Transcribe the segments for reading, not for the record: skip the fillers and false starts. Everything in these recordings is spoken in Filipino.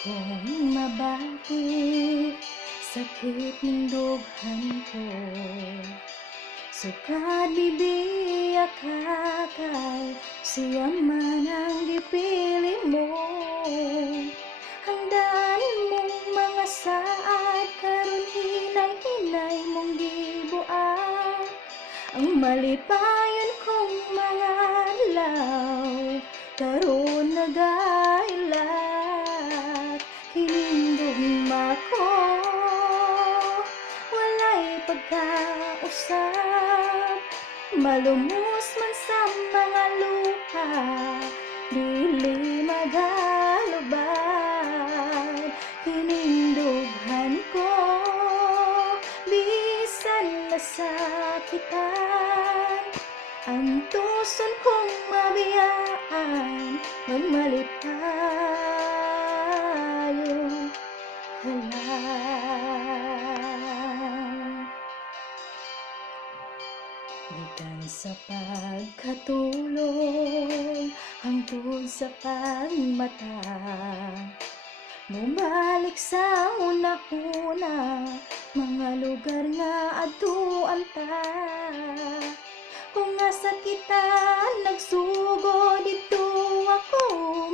kong mabati, sakit ng dughan ko. Sukad bibiyak kakay, siya man ang gipili mo. Handaan mong mga saad, karon hinay-hinay mong gibuak. Ang malipayon kong mga adlaw, karon nagailat. Hinindugma ko, walay pagkausap. Malumos man sa mga luha, dili magalubad. Hinindughan ko, bisan nasakitan. Ang tuson kong mabiyaan, magmalipayon ka lang. Gikan sa pagkatulog, hangtod sa pagmata, bumalik sa una-una, mga lugar nga adtuan ta. Kung nasa kita nagsugo, dito ako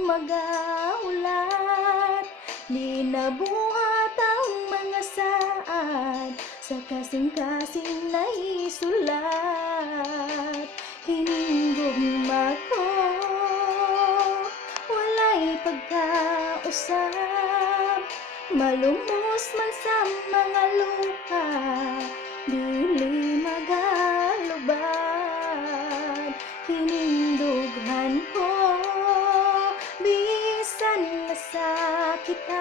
magaulat. Di nabuhat ang mga saad, sa kasing-kasing na isulat. Hinindugma ko, walay pagkausap. Malumos man sa mga luha, dili magalubad. Hinindughan ko, bisan nasakitan.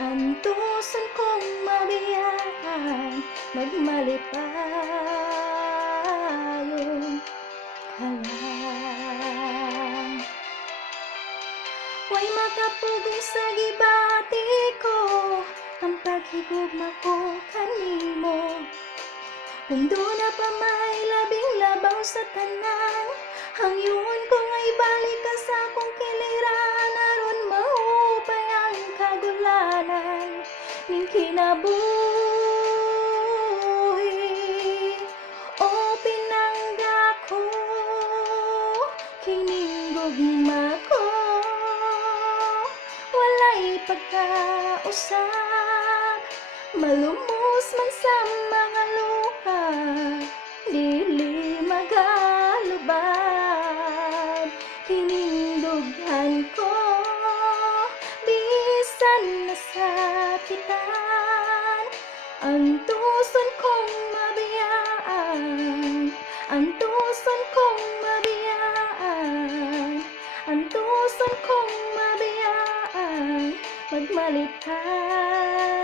Ang tuson kong mabiyaan, magmalipayon ka lang. Way makapugong sa gibati ko, ang paghigugma ko kanimo. Kung doon na pa may labing labaw sa tanan, hangyuon ko nga'y balik ka sa akong kiliran. Aron maupay ang kagulanan ning kinabuhi. O pinangga ko, kinindugma ko, walay pagkausap. Malumos man sa mga luha, dili magalubad. Hinindughan ko, bisan nasakitan. Ang tuson kong mabiyaan, ang tuson kong mabiyaan, ang tuson kong mabiyaan, magmalipayon